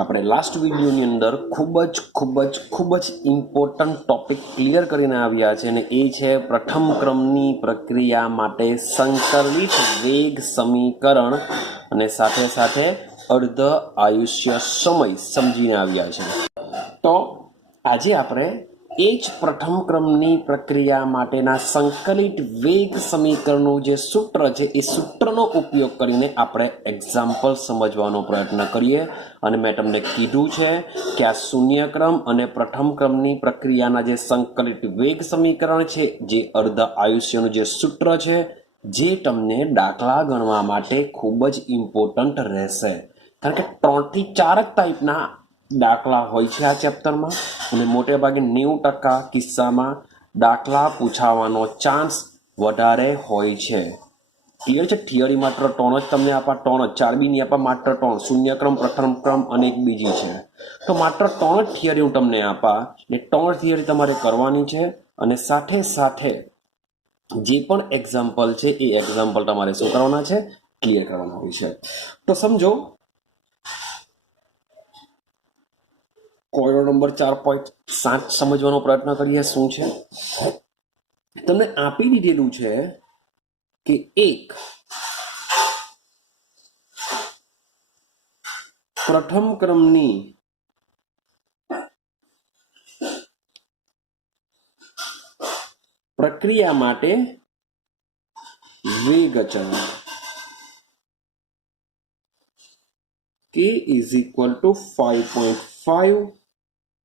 આપણે લાસ્ટ વિડીયોની અંદર ખૂબ જ ઇમ્પોર્ટન્ટ ટોપિક ક્લિયર કરીને આવ્યા છે અને એ છે પ્રથમ ક્રમની પ્રક્રિયા માટે સંકલિત વેગ સમીકરણ અને સાથે સાથે અર્ધ આયુષ્ય સમય સમજીને આવ્યા છે. તો આજે આપણે એ જ પ્રથમ ક્રમની પ્રક્રિયા માટેના સંકલિત વેગ સમીકરણનું જે સૂત્ર છે એ સૂત્રનો ઉપયોગ કરીને આપણે એક્ઝામ્પલ સમજવાનો પ્રયત્ન કરીએ. અને મેં તમને કીધું છે કે આ શૂન્ય ક્રમ અને પ્રથમ ક્રમની પ્રક્રિયાના જે સંકલિત વેગ સમીકરણ છે, જે અર્ધ આયુષ્યનું જે સૂત્ર છે, જે તમને દાખલા ગણવા માટે ખૂબ જ ઇમ્પોર્ટન્ટ રહેશે. કારણ કે 3 થી 4 ટાઈપના દાખલા હોય છે આ ચેપ્ટરમાં અને મોટે ભાગે 90% કિસ્સામાં દાખલા પૂછાવાનો ચાન્સ વધારે હોય છે. ક્લિયર છે? થિયરી માત્ર 3 જ તમને આપા, 3 જ, 4 બી નહીં આપા, માત્ર 3. શૂન્ય ક્રમ, પ્રથમ ક્રમ અને એક બીજી છે. તો માત્ર 3 જ થિયરી હું તમને આપા ને 3 થિયરી તમારે કરવાની છે અને સાથે સાથે જે પણ એક્ઝામ્પલ છે એ એક્ઝામ્પલ તમારે શું કરવાના છે? ક્લિયર કરવાના હોય છે. તો સમજો કોયડો નંબર 4.7 સમજવાનો પ્રયત્ન કરીએ. શું છે? તમને આપી દીધેલું છે કે એક પ્રથમ ક્રમની પ્રક્રિયા માટે વેગ અચળાંક k is equal to 5.5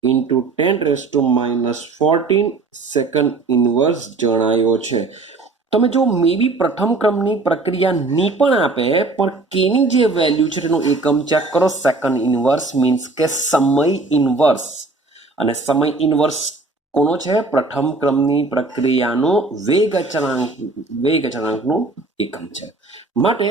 into 10⁻⁻14 second inverse જણાયો છે. તમે જો મે બી પ્રથમ ક્રમની પ્રક્રિયા ની પણ આપે પણ કેની જે વેલ્યુ છે તેનો એકમ ચેક કરો. સેકન્ડ ઇનવર્સ મીન્સ કે સમય ઇનવર્સ. અને સમય ઇનવર્સ કોનો છે? પ્રથમ ક્રમની પ્રક્રિયાનો વેગ અચળાંકનો એકમ છે. માટે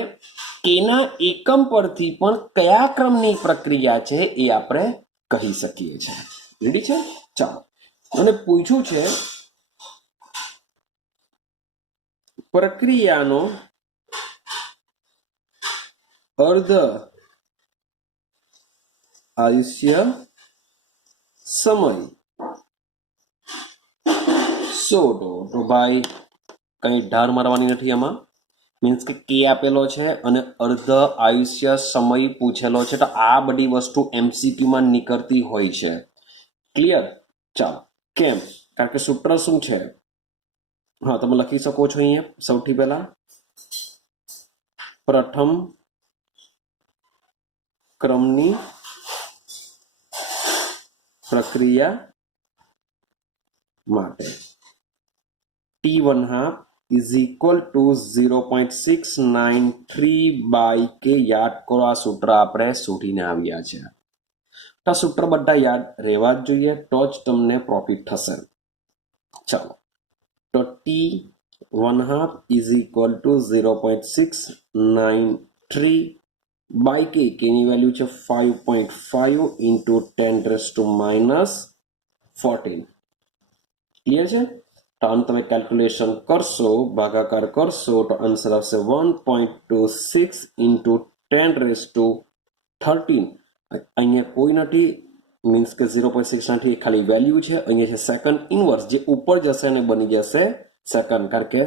કેના એકમ પરથી પણ કયા ક્રમની પ્રક્રિયા છે એ આપણે કહી શકીએ છીએ. રેડી છે? ચાલો. અને પૂછ્યું છે પ્રક્રિયાનો અર્ધ આયુષ્ય સમય શોધો. તો ભાઈ કઈ ધાર મારવાની નથી આમાં. મીન્સ કે કે આપેલો છે અને અર્ધ આયુષ્ય સમય પૂછેલો છે. તો આ બધી વસ્તુ એમસીક્યુમાં નીકળતી હોય છે. ક્લિયર? ચાલો. કેમ? કારણ કે સૂત્ર શું છે? હા, તમે લખી શકો છો અહીંયા. સૌથી પહેલા પ્રથમ ક્રમની પ્રક્રિયા માટે T1/2 is equal to 0.693/k. યાદ કરો, આ સૂત્ર આપણે શોધીને આવ્યા છે. તો આ સૂત્ર બધા યાદ રહેવા જ જોઈએ, તો જ તમને પ્રોફિટ થશે. ચાલો. તો T1/2 is equal to 0.693/k. કેની વેલ્યુ છે 5.5 into 10⁻⁻14. ક્લિયર છે? તો આમ તમે કેલ્ક્યુલેશન કરશો, ભાગાકાર કરશો તો આન્સર આવશે 1.26 into 10⁻13. અહીંયા કોઈ નથી, મીન્સ કે 0.6 નથી, એ ખાલી વેલ્યુ છે. અહીંયા છે સેકન્ડ ઇનવર્સ, જે ઉપર જશે અને બની જશે સેકન્ડ. કારણ કે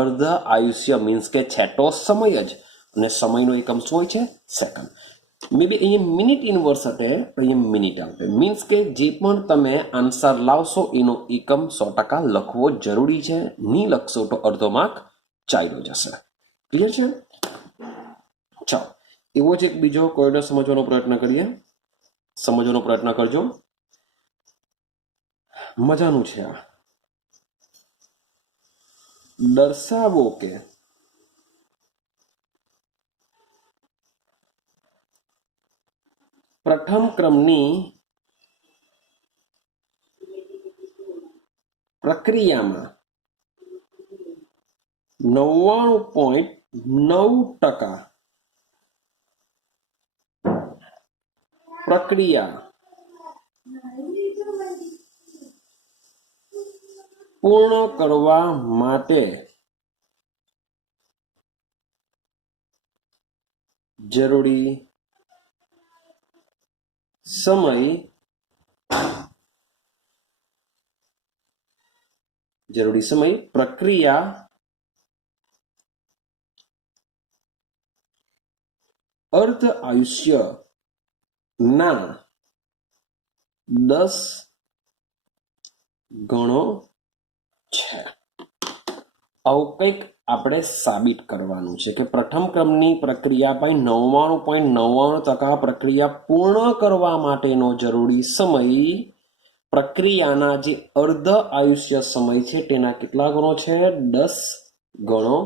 અર્ધ આયુષ્ય મીન્સ કે છેટો સમય જ, અને સમયનો એકમ શું હોય છે? સેકન્ડ. મે બી અહીંયા મિનિટ ઇનવર્સ હશે, અહીંયા મિનિટ આવશે. મીન્સ કે જે પણ તમે આન્સર લાવશો એનો એકમ 100% લખવો જરૂરી છે. નહીં લખશો તો અડધો માર્ક ચાલ્યો જશે. ક્લિયર છે? ચાલો. એવો જ એક બીજો કોયડો સમજવાનો પ્રયત્ન કરીએ. સમજવાનો પ્રયત્ન કરજો, મજાનું છે આ. દર્શાવો કે પ્રથમ ક્રમની પ્રક્રિયામાં 99.9% પ્રક્રિયા પૂર્ણ કરવા માટે જરૂરી સમય જરૂરી સમય પ્રક્રિયા અર્ધ આયુષ્ય ના 10 ગણો છે. આવું કંઈક આપણે સાબિત કરવાનું છે કે પ્રથમ ક્રમની પ્રક્રિયા ભાઈ 99.99% પ્રક્રિયા પૂર્ણ કરવા માટેનો જરૂરી સમય પ્રક્રિયાના જે અર્ધ આયુષ્ય સમય છે તેના કેટલા ગણો છે? 10 ગણો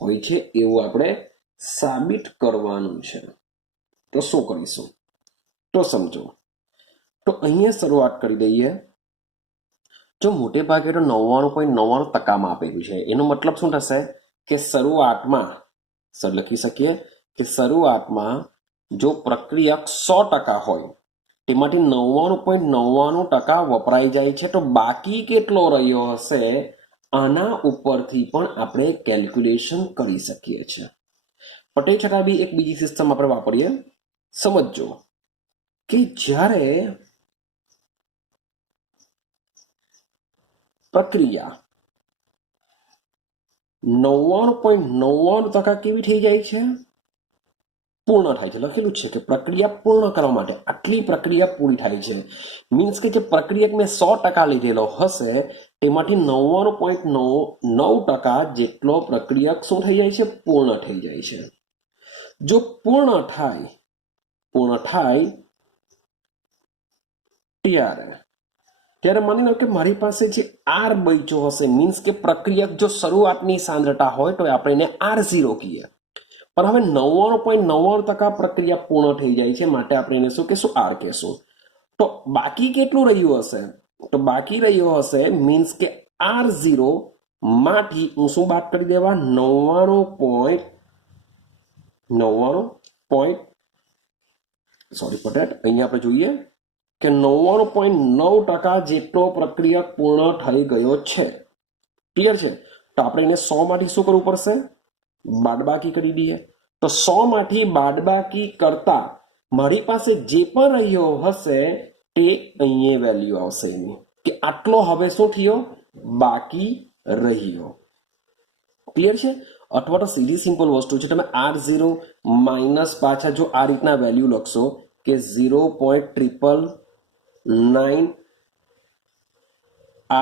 હોય છે એવું આપણે સાબિત કરવાનું છે. તો શું કરીશું? તો સમજો. તો અહીંયા શરૂઆત કરી દઈએ. જો મોટે ભાગે તો 99.99% આપેલું છે, એનો મતલબ શું થશે કે શરૂઆતમાં લખી શકીએ કે શરૂઆતમાં જો પ્રક્રિયક 100% હોય તેમાંથી 99.99% વપરાઈ જાય છે, તો બાકી કેટલો રહ્યો હશે આના ઉપરથી પણ આપણે કેલ્ક્યુલેશન કરી શકીએ છીએ. પણ તે છતાં બી એક બીજી સિસ્ટમ આપણે વાપરીએ. સમજો કે જ્યારે પ્રક્રિયા 99.99% કેવી થઈ જાય છે? પૂર્ણ થાય છે. લખેલું છે કે પ્રક્રિયા પૂર્ણ કરવા માટે આટલી પ્રક્રિયા પૂરી થાય છે. મીન્સ કે જે પ્રક્રિયક મેં 100% લીધેલો હશે તેમાંથી 99.99% જેટલો પ્રક્રિયક શું થઈ જાય છે? પૂર્ણ થઈ જાય છે. જો પૂર્ણ થાય ત્યારે માની લો કે મારી પાસે જે આર બચ્યો હશે, મીન્સ કે પ્રક્રિયક જો શરૂઆતની સાંદ્રતા હોય તો આપણે એને R0 કહીએ. પણ હવે 99.99% પ્રક્રિયા પૂર્ણ થઈ જાય છે, માટે આપણે એને શું કહેશું? આર કહેશું. તો બાકી કેટલું રહ્યું હશે? તો બાકી રહ્યું હશે મીન્સ કે R0 માંથી હું શું બાદ કરી દેવા? 99.99 સોરી ફોર ધેટ. અહીંયા આપણે જોઈએ કે 99.9% જેટલો પ્રક્રિયા પૂર્ણ થઈ ગયો છે. ક્લિયર છે? તો આપણે એને 100 માંથી શું કરવું પડશે? બાદબાકી કરી દઈએ. તો 100 માંથી બાદબાકી કરતા મારી પાસે જે પણ રહ્યો હશે તે અહીંયા વેલ્યુ આવશે એની કે આટલો હવે શું થયો? બાકી રહ્યો. ક્લિયર છે? અથવા તો સીધી સિમ્પલ વસ્તુ છે, તમે R0 માઇનસ પાછા જો આ રીતના વેલ્યુ લખશો કે 0.999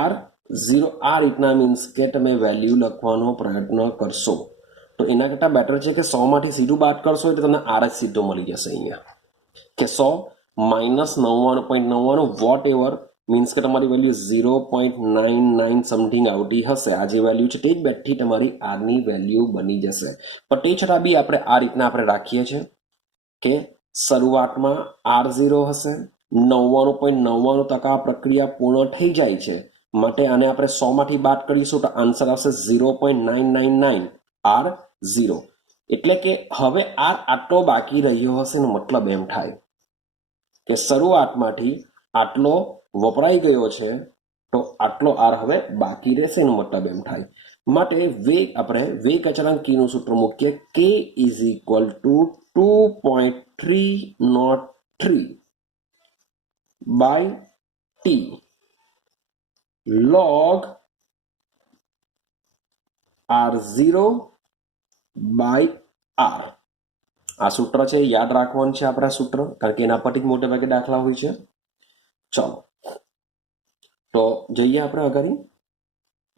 R0 આ રીતના મીન્સ કે તમે વેલ્યુ લખવાનો પ્રયત્ન કરશો તો એના કરતાં બેટર છે કે 100 માંથી સીધું બાદ કરશો એટલે તમને R જ સીધો મળી જશે. અહીંયા કે 100 માઇનસ 99.99 વોટ એવર મીન્સ કે તમારી વેલ્યુ 0.99 સમથિંગ આવતી હશે. આ જે વેલ્યુ છે તે જ બેઠી તમારી આરની વેલ્યુ બની જશે. પણ તે છતાં બી આપણે આ રીતના આપણે રાખીએ છીએ કે શરૂઆતમાં R0 હશે, 99.99% પ્રક્રિયા પૂર્ણ થઈ જાય છે, માટે આને આપણે 100 માંથી બાદ કરીશું તો આન્સર આવશે 0.999 R0. એટલે કે હવે R આટલો બાકી રહ્યો હશે એનો મતલબ એમ થાય કે શરૂઆતમાંથી આટલો વપરાઈ ગયો છે તો આટલો R હવે બાકી રહેશે એનો મતલબ એમ થાય. માટે આપણે વેગ અચળાંક કીનું સૂત્ર મૂકીએ K is equal to 2.303 by T log R0 by R. આ સૂત્ર છે, યાદ રાખવાનું છે આપણે આ સૂત્ર, કારણ કે એના પરથી જ મોટે ભાગે દાખલા હોય છે. ચલો તો જઈએ આપણે અગાડી.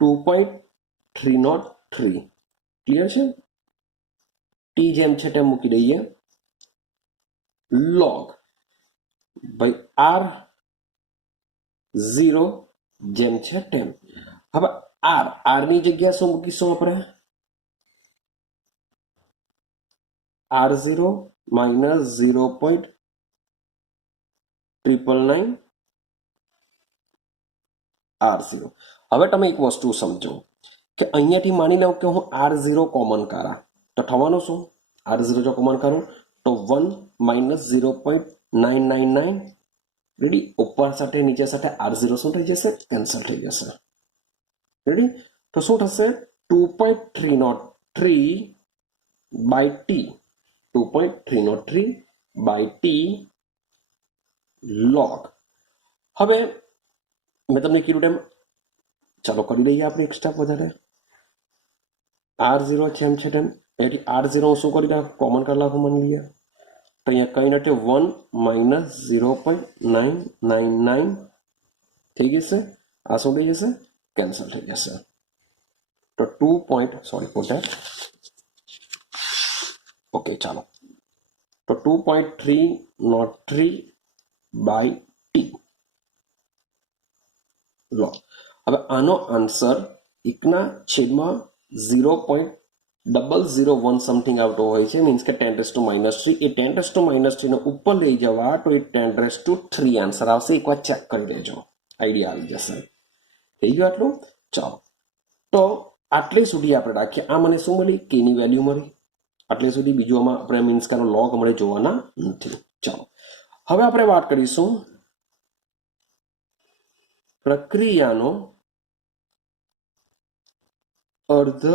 2.303 ક્લિયર છે? ટી જેમ છે તેમ મૂકી દઈએ. log ભાઈ R0 જેમ છે તેમ. હવે R ની જગ્યા શું મૂકીશું આપણે? R0 minus 0.999 R0. હવે તમે એક વસ્તુ સમજો કે અહીંયાથી માની લો કે હું R0 કોમન કાઢા તો થવાનું શું? R0 જો કોમન કાઢું તો 1 માઇનસ 0.999 રેડી. ઉપર સાથે નીચે સાથે R0 શું થઈ જશે? કેન્સલ થઈ જશે. રેડી. તો શું થશે? 2.303 by T 2.303 by T log. હવે મેં તમને કીધું તેમ ચાલો કરી લઈએ આપણે એક સ્ટેપ વધારે. R0 જેમ છે તેમ એથી R0 શું કરી નાખ કોમન કરી નાખું માની લઈએ તો અહીંયા કઈ નથી 1 - 0.999 થઈ જશે. આ શું થઈ જશે કેન્સલ થઈ જશે. તો 2. Sorry for that. ઓકે ચાલો તો 2.303 બાય ટી લો. હવે આનો આન્સર 1/0.001 સમથિંગ આવતો હોય છે, મીન્સ કે 10⁻³ એ 10⁻³ ને ઉપર લઈ જવા તો એ 10⁻³ આન્સર આવશે. એકવાર ચેક કરી લેજો, આઈડિયા આવી જશે. થઈ ગયું આટલું. ચાલો તો આટલે સુધી આપણે રાખીએ. આ મને શું મળી કેની વેલ્યુ મળી આટલે સુધી. બીજું આમાં આપણે મીન્સ કે લોગ મળે જોવાના નથી. ચાલો હવે આપણે વાત કરીશું પ્રક્રિયાનો અર્ધ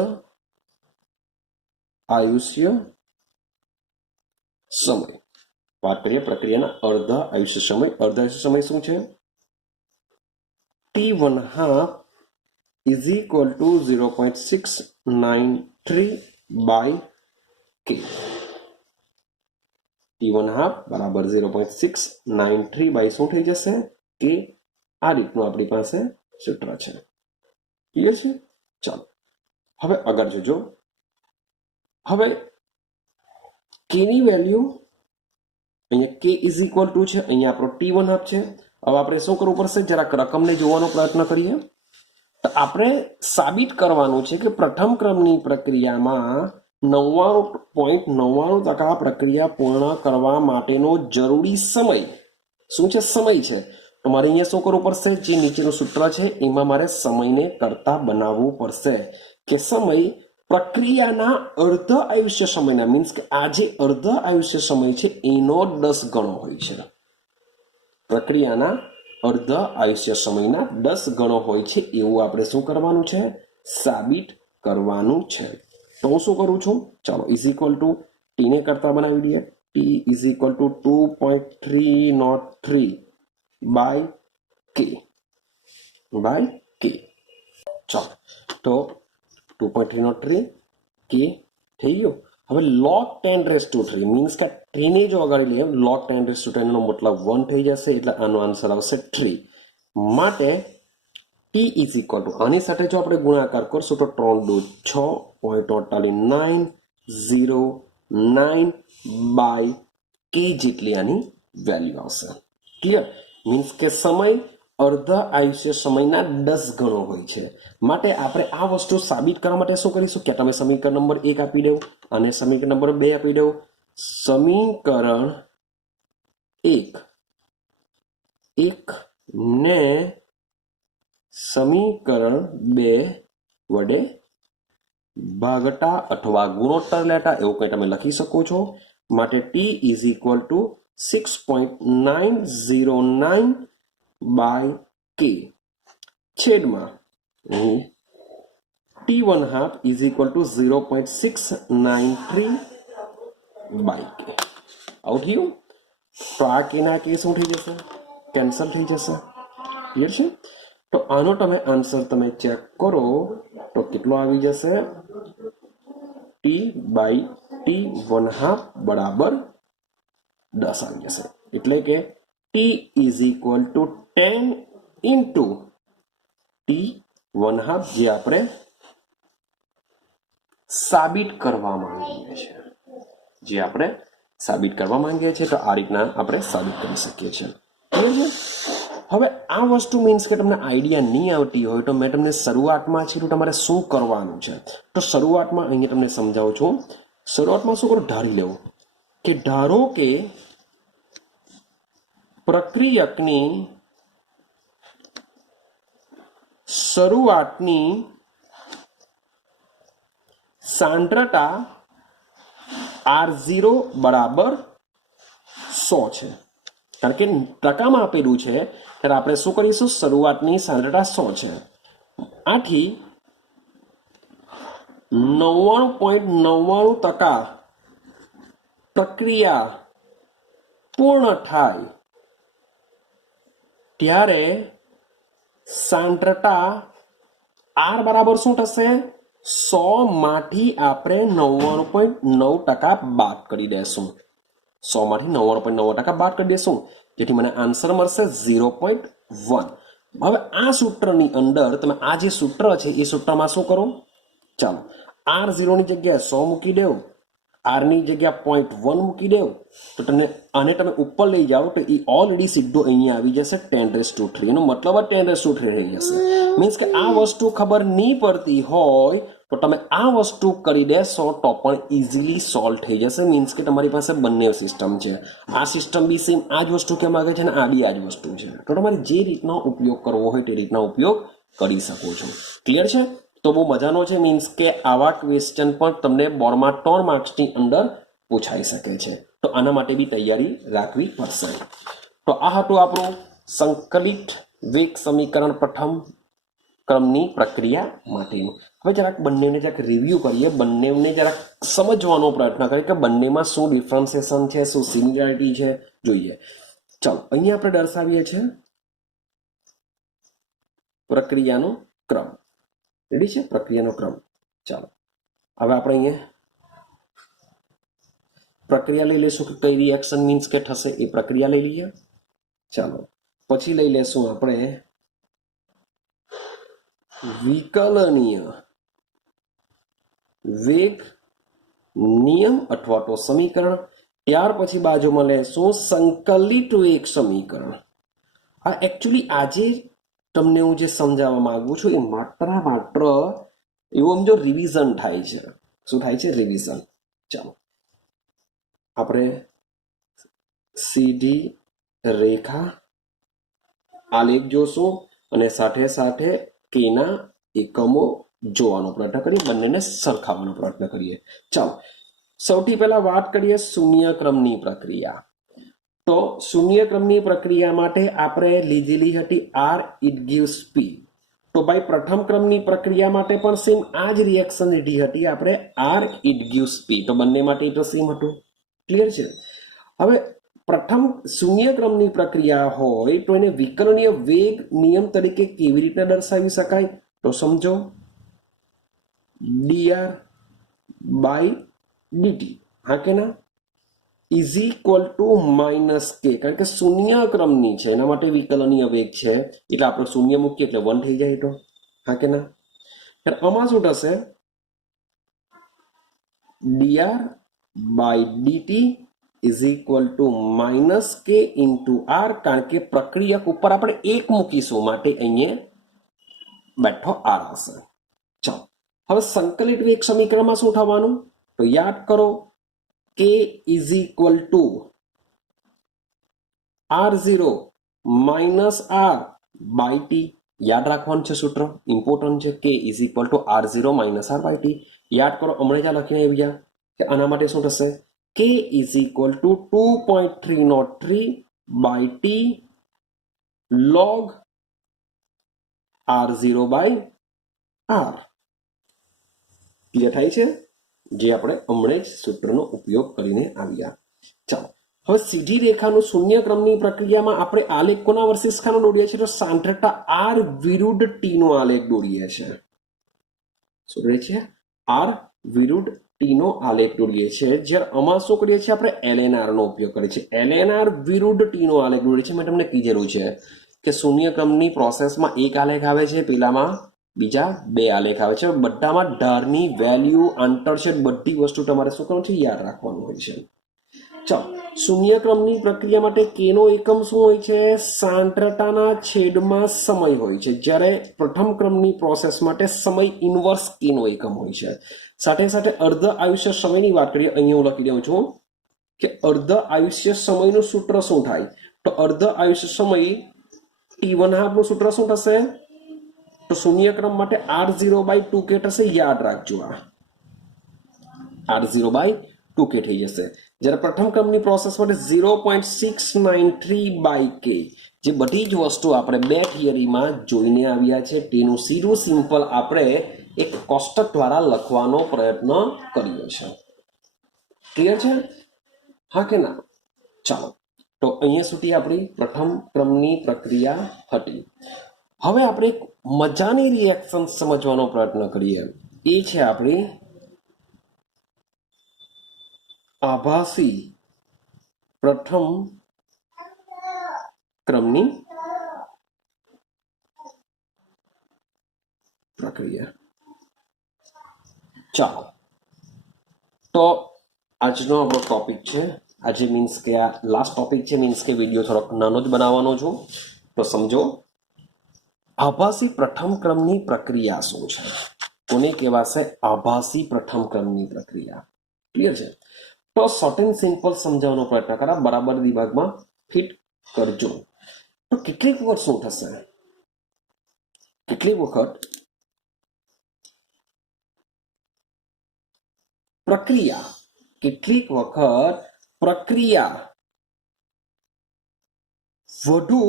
આયુષ્ય સમય. વાત કરીએ પ્રક્રિયાના અર્ધ આયુષ્ય સમય. અર્ધ આયુષ્ય સમય શું છે? T1/2 is equal to 0.693 by K. T1/2 બરાબર 0.693 બાય શું થઈ જશે કે આ રીતનું આપણી પાસે સૂત્ર છે. ક્લિયર છે? ચાલો હવે આગળ જોજો. હવે કે ની વેલ્યુ અહીંયા k ઇઝ ઇક્વલ ટુ છે, અહીંયા આપણો T1/2 છે. હવે આપણે શું કરવું પડશે? જરાક રકમને જોવાનો પ્રયત્ન કરીએ. તો આપણે સાબિત કરવાનું છે કે પ્રથમ ક્રમની પ્રક્રિયામાં 99.99% પ્રક્રિયા પૂર્ણ કરવા માટેનો જરૂરી સમય શું છે? સમય છે. તો મારે અહીંયા શું કરવું પડશે? જે નીચેનું સૂત્ર છે એમાં મારે સમયને કરતા બનાવવું પડશે કે સમય પ્રક્રિયાના અર્ધ આયુષ્ય સમયના, મીન્સ કે આ જે અર્ધ આયુષ્ય સમય છે એનો 10 ગણો હોય છે. પ્રક્રિયાના અર્ધ આયુષ્ય સમયના 10 ગણો હોય છે એવું આપણે શું કરવાનું છે? સાબિત કરવાનું છે. તો હું શું કરું છું? ચાલો ઇઝ ઇક્વલ ટુ ટી ને કરતા બનાવી દઈએ. T is equal to 2.303 by k ચાલો તો 2.303 કે થઈ ગયો. હવે log 10⁻³ મીન્સ કે 3 ને જો અગાડી લઈએ log 10⁻³ નો મતલબ 1 થઈ જશે, એટલે આનો આન્સર આવશે 3. માટે t ઇઝ ઇક્વલ ટુ આની સાથે જો આપણે ગુણાકાર કરશું તો 3×2 = 6.909 બાય કે જેટલી આની વેલ્યુ આવશે. ક્લિયર? મીન્સ કે સમય અર્ધ આયુષ્ય સમયના 10 ગણો હોય છે. માટે આપણે આ વસ્તુ સાબિત કરવા માટે શું કરીશું કે તમે સમીકરણ નંબર 1 આપી દો અને સમીકરણ નંબર 2 આપી દો. સમીકરણ 1 ને સમીકરણ 2 વડે ભાગતા અથવા ગુણોત્તર લેતા એવું કંઈ તમે લખી શકો છો. માટે t is equal to 6.909 by k છેદમાં T1/2 is equal two 0.693 by કે. આવું થયું. તો આ કેના કે શું થઈ જશે? કેન્સલ થઈ જશે. ક્લિયર છે? તો આનો તમે આન્સર તમે ચેક કરો તો કેટલો આવી જશે? T/T1/2 બરાબર 10 આવી જશે. એટલે કે t is equal two 10 into T1/2 જે આપણે સાબિત કરવા માંગીએ છીએ. તો આ રીતના આપણે સાબિત કરી શકીએ છીએ. હવે આ વસ્તુ મીન્સ કે તમને આઈડિયા નહીં આવતી હોય તો મેં તમને શરૂઆતમાં છે તો તમારે શું કરવાનું છે? તો શરૂઆતમાં અહીંયા તમને સમજાવું છું. શરૂઆતમાં શું કરો? ધારી લેવું કે ધારો કે પ્રક્રિયકની શરૂઆતની સાંદ્રતા R0 બરાબર 100 છે. કારણ કે ટકામાં આપેલું છે ત્યારે આપણે શું કરીશું? શરૂઆતની સાંદ્રતા 100 છે. આથી 99.99% પ્રક્રિયા પૂર્ણ થાય ત્યારે સાંદ્રતા આર બરાબર શું થશે? 100 માંથી આપણે 99.9% બાદ કરી દેશું. 100 માંથી 99.9% બાદ કરી દેશું, જેથી મને આન્સર મળશે 0.1. હવે આ સૂત્રની અંદર તમે આ જે સૂત્ર છે એ સૂત્રમાં શું કરો? ચાલો R0 ની જગ્યાએ 100 મૂકી દેવ, R ની જગ્યા 0.1 મૂકી દેવ, તો તમે આને તમે ઉપર લઈ જાઓ તો એ ઓલરેડી સીધો અહીંયા આવી જશે 10⁻3. એનો મતલબ 10⁻3 થઈ જશે. મીન્સ કે આ વસ્તુ ખબર નહીં પડતી હોય તો તમે આ વસ્તુ કરી દેશો તો પણ ઇઝીલી સોલ્વ થઈ જશે. મીન્સ કે તમારી પાસે બંને સિસ્ટમ છે. આ સિસ્ટમ બી સેમ આ જ વસ્તુ કેમ આવે છે ને આ બી આ જ વસ્તુ છે. તો તમારે જે રીતનો ઉપયોગ કરવો હોય તે રીતના ઉપયોગ કરી શકો છો. ક્લિયર છે? તો બહુ મજાનો છે. મીન્સ કે આવા ક્વેશ્ચન પણ તમને બોર્ડમાં 3 માર્ક્સની અંદર પૂછાઈ શકે છે. તો આના માટે બી તૈયારી રાખવી પડશે. તો આ હતું આપણું સંકલિત વેગ સમીકરણ પ્રથમ ક્રમની પ્રક્રિયા માટેનું. હવે જરાક બંનેને જરાક રિવ્યુ કરીએ, બંનેને જરાક સમજવાનો પ્રયત્ન કરીએ કે બંનેમાં શું ડિફરન્સિએશન છે, શું સિમિલારિટી છે, જોઈએ. ચાલો અહીંયા આપણે દર્શાવીએ છીએ પ્રક્રિયાનો ક્રમ. રેડી છે? પ્રક્રિયાનો ક્રમ. ચાલો હવે આપણે અહીંયા પ્રક્રિયા લઈ લેશું કે કઈ રિએક્શન મીન્સ કે થશે એ પ્રક્રિયા લઈ લઈએ. ચાલો પછી લઈ લેશું આપણે વિકલનીય વેગ નિયમ અથવા તો સમીકરણ. ત્યાર પછી બાજુમાં લેશું સંકલિત વેગ સમીકરણ. આ એકચ્યુઅલી આજે તમને હું જે સમજાવવા માંગુ છું એ માત્ર એવું સમજો રિવિઝન થાય છે. શું થાય છે? રિવિઝન. ચાલો આપણે સીધી રેખા આલેખ જોશું અને સાથે સાથે કેના એકમો જોવાનો પ્રયત્ન કરીએ, બંનેને સરખાવવાનો પ્રયત્ન કરીએ. ચાલો સૌથી પહેલા વાત કરીએ શૂન્ય ક્રમની પ્રક્રિયા. તો શૂન્ય ક્રમની પ્રક્રિયા માટે આપણે લીધેલી હતી R it gives P. તો ભાઈ પ્રથમ ક્રમની પ્રક્રિયા માટે પણ સેમ આ જ રિએક્શન લીધી હતી આપણે R it gives P. તો બંને માટે તો સેમ હતું. ક્લિયર છે? હવે પ્રથમ શૂન્ય ક્રમની પ્રક્રિયા હોય તો એને વિકલનીય વેગ નિયમ તરીકે કેવી રીતે દર્શાવી શકાય? તો સમજો dr by dt. હા કે ના? ઇઝ ઇક્વલ ટુ માઇનસ કે, કારણ કે શૂન્ય ક્રમની છે એના માટે વિકલનીય વેગ છે એટલે આપણે શૂન્ય મૂકીએ એટલે 1 થઈ જાય. તો હા કે ના? આમાં શું થશે? dr by dt is equal two minus k into R, કારણ કે પ્રક્રિયક ઉપર આપણે 1 મૂકીશું માટે અહીંયા બેઠો આર હશે. ચાલો હવે સંકલિત વેગ સમીકરણમાં શું થવાનું? તો યાદ કરો k is equal to r0 minus r by t. યાદ રાખવાનું છે સૂત્ર, ઇમ્પોર્ટન્ટ છે. k is equal to r0 minus r by t. યાદ કરો, હમણાં જ્યાં લખીને આવી ગયા કે આના માટે શું થશે? k is equal to 2.303 by t log r0 by r. Clear થાય છે? જે આપણે હમણાં જ સૂત્રનો ઉપયોગ કરીને આવ્યા. ચાલો હવે સીધી રેખાનું શૂન્ય ક્રમની પ્રક્રિયામાં આપણે આલેખ કોના વર્સિસ ખાનો દોરીએ છીએ? તો સાંદ્રતા r વિરુદ્ધ t નો આલેખ દોરીએ છીએ. શું દોરીએ છીએ? r વિરુદ્ધ t નો આલેખ દોરીએ છીએ. જ્યારે આમાં શું કરીએ છીએ? આપણે lnr નો ઉપયોગ કરીએ છીએ. lnr વિરુદ્ધ t નો આલેખ દોરીએ છીએ. મેં તમને કીધેલું છે કે શૂન્ય ક્રમની પ્રોસેસમાં એક આલેખ આવે છે, પેલામાં બીજા 2 આલેખ આવે છે. બધામાં ઢારની વેલ્યુ, આંતરછેદ, બધી વસ્તુ તમારે શું કરવાનું છે? યાદ રાખવાનું હોય છે. ચાલો શૂન્ય ક્રમની પ્રક્રિયા માટે k નો એકમ શું હોય છે? સાંદ્રતાના છેદમાં સમય હોય છે. જ્યારે પ્રથમ ક્રમની પ્રોસેસ માટે સમય ઇન્વર્સ k નો એકમ હોય છે. સાથે સાથે અર્ધ આયુષ્ય સમયની વાત કરીએ. અહીંયા હું લખી દઉં છું કે અર્ધ આયુષ્ય સમયનું સૂત્ર શું થાય? તો અર્ધ આયુષ્ય સમય t1 નું સૂત્ર શું થશે? તો શૂન્ય ક્રમ માટે r0 બાય 2k થશે. યાદ રાખજો, આ r0 બાય 2k થઈ જશે. જ્યારે પ્રથમ ક્રમની પ્રોસેસ માટે 0.693 બાય k. જે બધી જ વસ્તુ આપણે 2 થિયરીમાં જોઈને આવ્યા છે તેનું સીધું સિમ્પલ આપણે એક કોષ્ટક દ્વારા લખવાનો પ્રયત્ન કર્યો છે. ક્લિયર છે? હા કે ના? ચાલો તો અહીંયા સુધી આપણી પ્રથમ ક્રમની પ્રક્રિયા હતી. હવે આપણે એક મજાની રિએક્શન સમજવાનો પ્રયત્ન કરીએ. એ છે આપણી આભાસી પ્રથમ ક્રમની પ્રક્રિયા. ચાલો, તો આજનો આપણો ટોપિક છે. આજે મીન્સ કે આ લાસ્ટ ટોપિક છે, મીન્સ કે વિડીયો થોડોક નાનો જ બનાવવાનો છું. તો સમજો, આભાસી પ્રથમ ક્રમની પ્રક્રિયા શું છે, કોને કહેવાશે આભાસી પ્રથમ ક્રમની પ્રક્રિયા. ક્લિયર છે? તો શોર્ટ એન્ડ સિમ્પલ સમજાવવાનો પ્રયત્ન કરા, બરાબર દિમાગમાં ફિટ કરજો. તો કેટલીક વખત શું થશે, કેટલીક વખત પ્રક્રિયા વધુ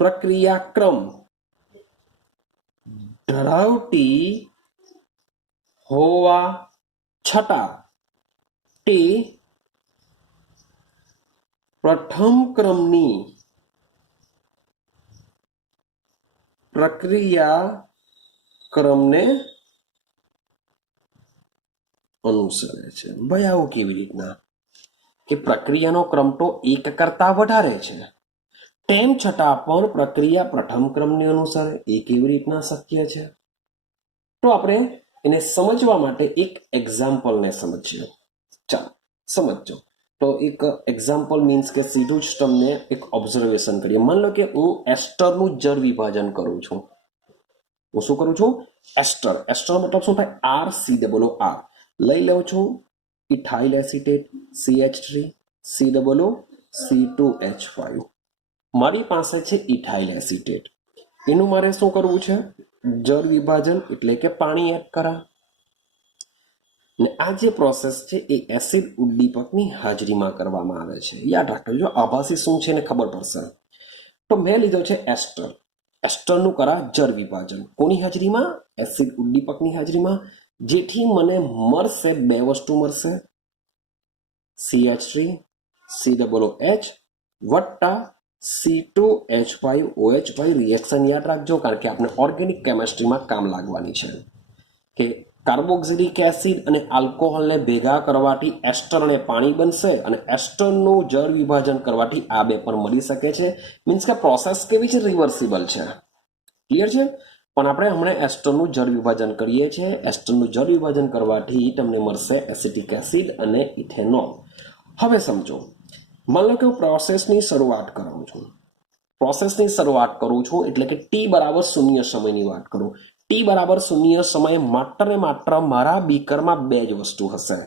પ્રક્રિયાક્રમ ધરાવતી હોવા છતાં તે પ્રથમ ક્રમની પ્રક્રિયાક્રમને અનુસરે છે. ભાઈ આવું કેવી રીતના કે પ્રક્રિયાનો ક્રમ તો એક કરતા વધારે છે, તેમ છતાં પણ પ્રક્રિયા પ્રથમ ક્રમને અનુસરે, એ કેવી રીતના શક્ય છે? તો આપણે એને સમજવા માટે એક એક્ઝામ્પલને સમજીએ. ચાલો સમજો. તો એક એક્ઝામ્પલ મીન્સ કે સીધું જ તમને એક ઓબ્ઝર્વેશન કરીએ. માની લો કે હું એસ્ટરનું જળ વિભાજન કરું છું. હું શું કરું છું? એસ્ટર. એસ્ટર મતલબ શું થાય? RCOO. લઈ લઉં છું ethyl acetate CH3 COO C2H5. મારી પાસે છે ઇથાઇલ એસિટેટ. એનું મારે શું કરવું છે? જળ વિભાજન એટલે કે પાણી એડ કરા. ને આ જે પ્રોસેસ છે એ એસિડ ઉદ્દીપકની હાજરીમાં કરવામાં આવે છે. યાદ રાખજો, આભાસી શું છે ને ખબર પડશે. તો મેં લીધો છે એસ્ટર. એસ્ટરનું કરા જળ વિભાજન. કોની હાજરીમાં? એસિડ ઉદ્દીપકની હાજરીમાં. જેથી મને મળશે બે વસ્તુ મળશે, CH3 COOH વત્તા C2H5OH. રિએક્શન યાદ રાખજો, કારણ કે આપણે ઓર્ગેનિક કેમેસ્ટ્રીમાં કામ લાગવાની છે. કે કાર્બોક્સિલિક એસિડ અને આલ્કોહોલને ભેગા કરવાથી એસ્ટર અને પાણી બનશે, અને એસ્ટરનું જળ વિભાજન કરવાથી આ બે પણ મળી શકે છે. મીન્સ કે પ્રોસેસ કેવી છે? રિવર્સિબલ છે. ક્લિયર છે? પણ આપણે હમણાં એસ્ટરનું જળ વિભાજન કરીએ છીએ. એસ્ટરનું જળ વિભાજન કરવાથી તમને મળશે એસિટિક એસિડ અને ઇથેનોલ. હવે સમજો, માની લો કે હું પ્રોસેસની શરૂઆત કરું છું. એટલે કે T બરાબર 0 સમયની વાત કરું. T બરાબર 0 સમયે માત્ર ને માત્ર મારા બીકરમાં બે જ વસ્તુ હશે,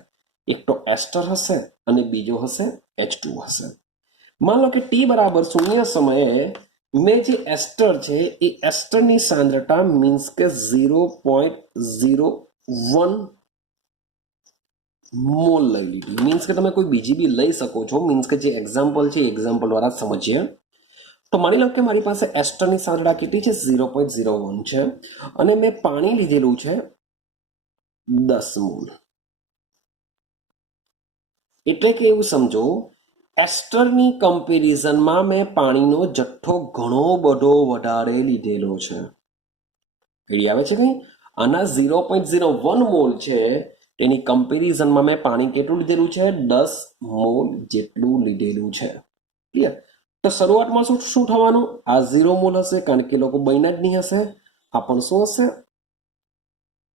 એક તો એસ્ટર હશે અને બીજો હશે H2 હશે. માની લો કે T બરાબર 0 સમયે મેં જે એસ્ટર છે એ એસ્ટરની સાંદ્રતા મીન્સ કે 0.01 મોલ લઈ લીધી. મીન્સ કે તમે કોઈ બીજી બી લઈ શકો છો. મીન્સ કે જે એક્ઝામ્પલ છે એ એક્ઝામ્પલ દ્વારા સમજીએ. તો માની લો કે મારી પાસે એસ્ટરની સાંદ્રતા કેટલી છે? 0.01 છે, અને મેં પાણી લીધેલું છે 10 મોલ. એટલે કે એવું સમજો, એસ્ટરની કમ્પેરિઝનમાં મેં પાણીનો જથ્થો ઘણો બધો વધારે લીધેલો છે. આઈડિયા આવે છે કંઈ? આના 0.01 મોલ છે, તેની કમ્પેરિઝનમાં મેં પાણી કેટલું લીધેલું છે? 10 મોલ જેટલું લીધેલું છે. ક્લિયર? તો શરૂઆતમાં શું થવાનું? આ 0 મોલ હશે, કારણ કે લોકો બન્યા જ નહીં હશે. આ પણ શું હશે?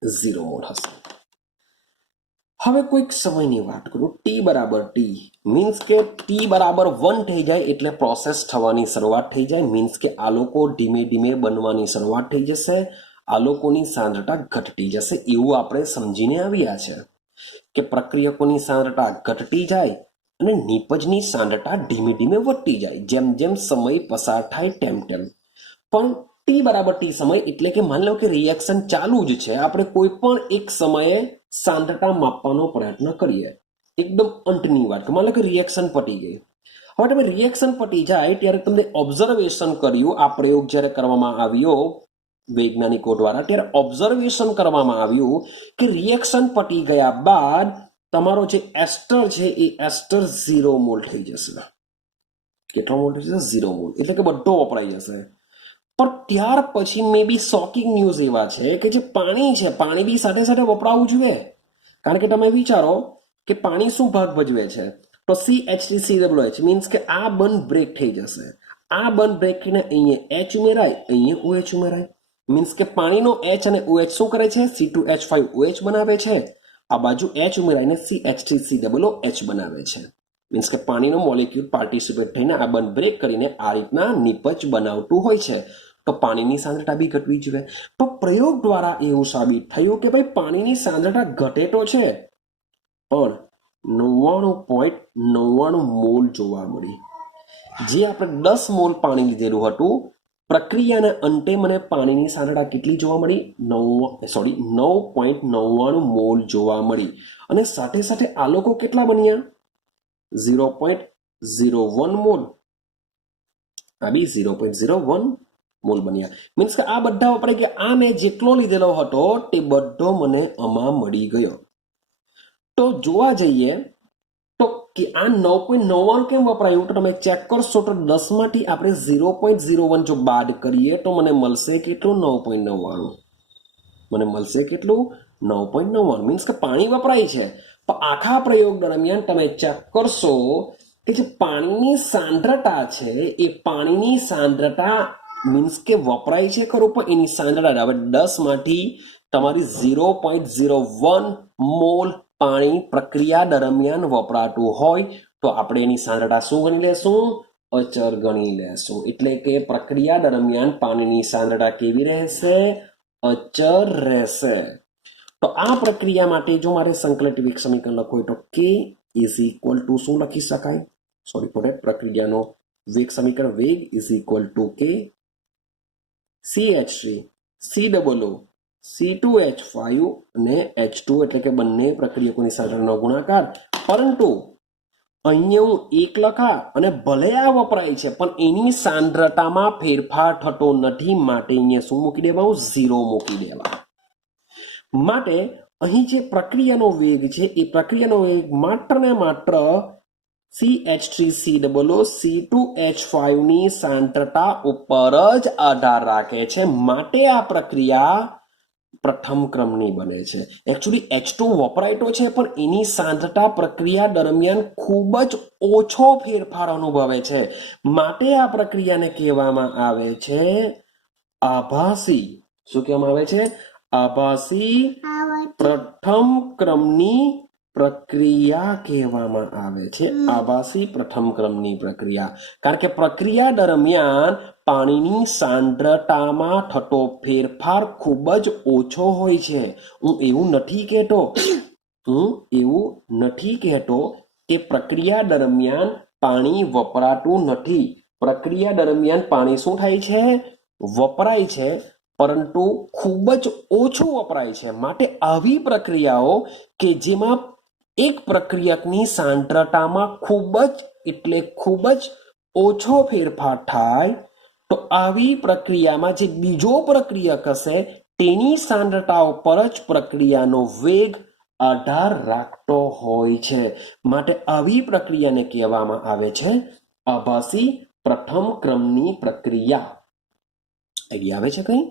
0 મોલ હશે. હવે કોઈક સમયની વાત કરું, T બરાબર T મીન્સ કે T બરાબર 1 થઈ જાય એટલે પ્રોસેસ થવાની શરૂઆત થઈ જાય. મીન્સ કે આ લોકો ધીમે ધીમે બનવાની શરૂઆત થઈ જશે, આ લોકોની સાંદ્રતા ઘટતી જશે. એવું આપણે સમજીને આવ્યા છે કે પ્રક્રિયકોની સાંદ્રતા ઘટતી જાય અને નિપજની સાંદ્રતા ધીમે ધીમે વધતી જાય, જેમ જેમ સમય પસાર થાય તેમ તેમ. પણ T બરાબર T સમય એટલે કે માની લો કે રિએક્શન ચાલુ જ છે, આપણે કોઈ પણ એક સમયે સાંદ્રતા માપવાનો પ્રયત્ન કરીએ. એકદમ અંતની વાત, માની લો કે રિએક્શન પતી ગઈ. હવે તમે રિએક્શન પતી જાય ત્યારે તમને ઓબ્ઝર્વેશન કર્યું, આ પ્રયોગ જ્યારે કરવામાં આવ્યો વૈજ્ઞાનિકો દ્વારા, ત્યારે ઓબ્ઝર્વેશન કરવામાં આવ્યું કે રિએક્શન પતી ગયા બાદ તમારો જે એસ્ટર છે એ એસ્ટર 0 મોલ થઈ જશે. કેટલો મોલ થઈ જશે? 0 મોલ, એટલે કે બધો વપરાઈ જશે. પણ ત્યાર પછી મે બી શોકિંગ ન્યૂઝ એવા છે કે જે પાણી છે, પાણી બી સાથે સાથે વપરાવું જોઈએ. કારણ કે તમે વિચારો કે પાણી શું ભાગ ભજવે છે, તો CH3COH મીન્સ કે આ બંધ બ્રેક થઈ જશે. આ બંધ બ્રેક થઈને અહીંયા H ઉમેરાય, અહીંયા OH ઉમેરાય. મીન્સ કે પાણીનો H અને OH શું કરે છે? C2H5OH બનાવે છે. આ બાજુ H ઉમેરાઈને CH3COH બનાવે છે. મીન્સ કે પાણીનો મોલેક્યુલ પાર્ટિસિપેટ થઈને આ બંધ બ્રેક કરીને આ રીતના નિપજ બનાવતું હોય છે. તો પાણીની સાંદ્રતા બી ઘટવી જોઈએ. તો પ્રયોગ દ્વારા એવું સાબિત થયું કે ભાઈ પાણીની સાંદ્રતા ઘટે તો છે, પણ 99.99 મોલ જોવા મળી. જે આપણે 10 મોલ પાણી લીધેલું હતું, પ્રક્રિયાના અંતે મને પાણીની સાંદ્રતા કેટલી જોવા મળી? 9.99 મોલ જોવા મળી. અને સાથે સાથે આ લોકો કેટલા બન્યા? 0.01 મોલ. આ બી 0.01 મોલ બન્યા. મીન્સ કે આ બધા વપરાઈ ગયા. આ મેં જેટલો લીધેલો હતો તે બધો મને આમાં મળી ગયો. તો જોવા જઈએ તો કે આ 9.99 કેમ વપરાયું, તો તમે ચેક કરશો તો 10 માંથી આપણે 0.01 જો બાદ કરીએ તો મને મળશે કેટલું? 9.99. મને મળશે કેટલું? 9.99. મીન્સ કે પાણી વપરાય છે. પણ આખા પ્રયોગ દરમિયાન તમે ચેક કરશો કે જે પાણીની સાંદ્રતા છે એ પાણીની સાંદ્રતા મીન્સ કે વપરાય છે ખરું, પણ એની સાંદ્રતા હવે 10 માંથી તમારી 0.01 મોલ પાણી પ્રક્રિયા દરમિયાન વપરાતું હોય તો આપણે એની સાંદ્રતા શું ગણી લેશું? અચર ગણી લેશું. એટલે કે પ્રક્રિયા દરમિયાન પાણીની સાંદ્રતા કેવી રહેશે? અચર રહેશે. તો આ પ્રક્રિયા માટે જો મારે સંકલિત વેગ સમીકરણ લખવું હોય તો K ઇઝ ઇક્વલ ટુ શું લખી શકાય? Sorry for that. પ્રક્રિયાનો વેગ સમીકરણ વેગ is equal two K CH3 COO C2H5 અને H2 એટલે કે બંને પ્રક્રિયકોની સાંદ્રતાનો ગુણાકાર. પરંતુ અહીંયા હું 1 લખા અને ભલે આ વપરાય છે પણ એની સાંદ્રતામાં ફેરફાર થતો નથી, માટે અહીંયા શું મૂકી દેવા? 0 મૂકી દેવા. માટે અહીં જે પ્રક્રિયાનો વેગ છે એ પ્રક્રિયાનો વેગ માત્ર ને માત્ર CH3COO C2H5 ની સાંદ્રતા ઉપર જ આધાર રાખે છે. માટે આ પ્રક્રિયા પ્રથમ ક્રમની બને છે. એકચ્યુઅલી H2 વપરાય તો છે પણ એની સાંદ્રતા પ્રક્રિયા દરમિયાન ખૂબ જ ઓછો ફેરફાર અનુભવે છે. માટે આ પ્રક્રિયાને કહેવામાં આવે છે આભાસી. શું કહેવામાં આવે છે? આભાસી પ્રથમ ક્રમની પ્રક્રિયા કહેવામાં આવે છે. આભાસી પ્રથમ ક્રમની પ્રક્રિયા. કારણ કે પ્રક્રિયા દરમિયાન પાણીની સાંદ્રતામાં થતો ફેરફાર ખૂબ જ ઓછો હોય છે. હું એવું નથી કહેતો કે પ્રક્રિયા દરમિયાન પાણી વપરાતું નથી. પ્રક્રિયા દરમિયાન પાણી શું થાય છે? વપરાય છે, પરંતુ ખૂબ જ ઓછું વપરાય છે. માટે આવી પ્રક્રિયાઓ કે જેમાં એક પ્રક્રિયકની સાંદ્રતામાં ખૂબ જ ઓછો ફેરફાર થાય, તો આવી પ્રક્રિયામાં જે બીજો પ્રક્રિયક હશે તેની સાંદ્રતાઓ પર જ પ્રક્રિયાનો વેગ આધાર રાખતો હોય છે. માટે આવી પ્રક્રિયાને કહેવામાં આવે છે આભાસી પ્રથમ ક્રમની પ્રક્રિયા. આઈડિયા આવે છે કઈ?